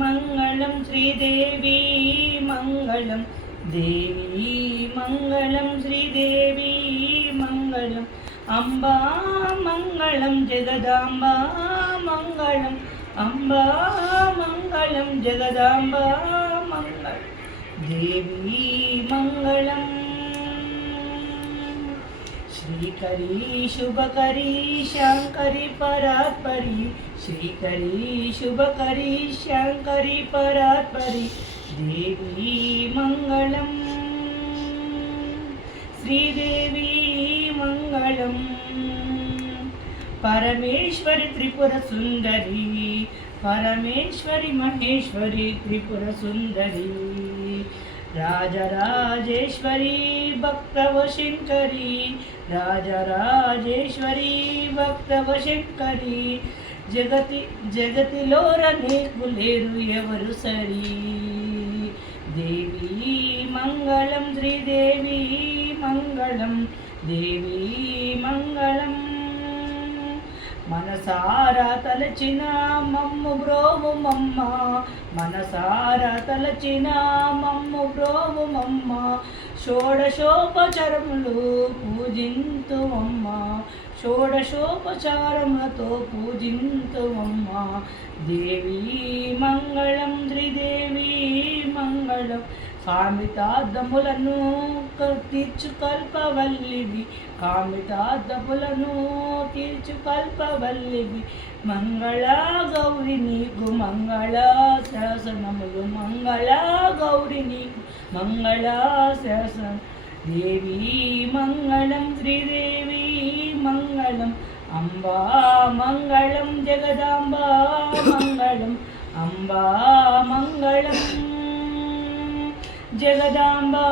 మంగళం శ్రీదేవి మంగళం దేవి మంగళం శ్రీదేవి మంగళం అంబా మంగళం జగదాంబా మంగళం అంబా మంగళం జగదాంబా మంగళం దేవి మంగళం श्रीकरी शुभकरी शंकरी परात्परी श्रीकरी शुभकरी शंकरी परात्परी देवी मंगलम श्रीदेवी मंगलम परमेश्वरी त्रिपुर सुंदरी परमेश्वरी महेश्वरी त्रिपुर सुंदरी राजराजेश्वरी भक्तवशंकरी राजराजेश्वरी भक्तवशंकरी जगतिलो रनेकुलेरु एवरु सरी देवी मंगलम श्रीदेवी मंगलम देवी मंगलम మనసారా తలచిన మమ్ము బ్రోవు మమ్మ మనసారా తలచిన మమ్ము బ్రోవు మమ్మ షోడశోపచారములు పూజింతువమ్మ షోడశోపచారములతో పూజింతువమ్మ దేవి మంగళం శ్రీదేవి మంగళం కామితార్థములను తీర్చు కల్పవల్లివి కామితార్థములను తీర్చు కల్పవల్లివి మంగళ గౌరి నీకు మంగళ శాసనములు మంగళ గౌరి నీకు మంగళ శాసనం దేవి మంగళం శ్రీదేవి మంగళం అంబా మంగళం జగదాంబా మంగళం అంబా మంగళం జగదాంబా